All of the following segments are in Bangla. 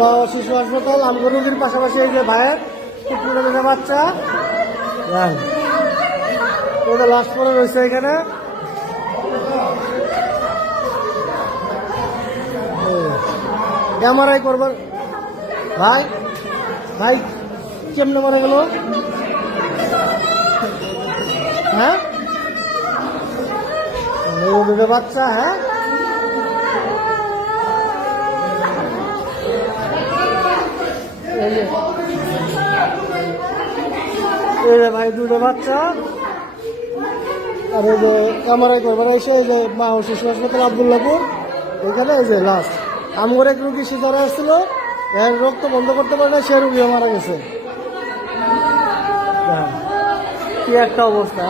মা শিশু হাসপাতাল আমগো রোগীর পাশাপাশি এই যে ভাইয়ের পুরো বাচ্চা ওদের লাশ পরে রয়েছে এখানে। ক্যামেরাই করবার ভাই ভাই কেমনে মারা গেল? হ্যাঁ দুটো বাচ্চা। হ্যাঁ এই যে ভাই দুটো বাচ্চা। আর এই যে ক্যামেরাই করবার এসে এই যে মা ও শিশু হাসপাতাল আবদুল্লাপুর এখানে এই যে লাশ আমগর এক রুগী সিজারে আসছিল, এর রক্ত বন্ধ করতে পারে না, সে রুগীও মারা গেছে। কি একটা অবস্থা।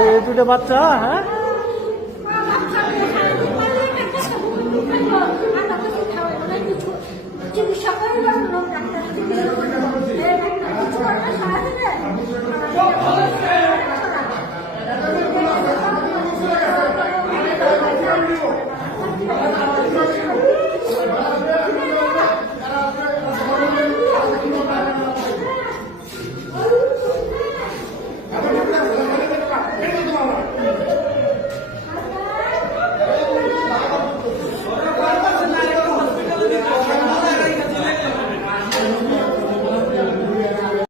এই দুটো বাচ্চা। হ্যাঁ চিকিৎসা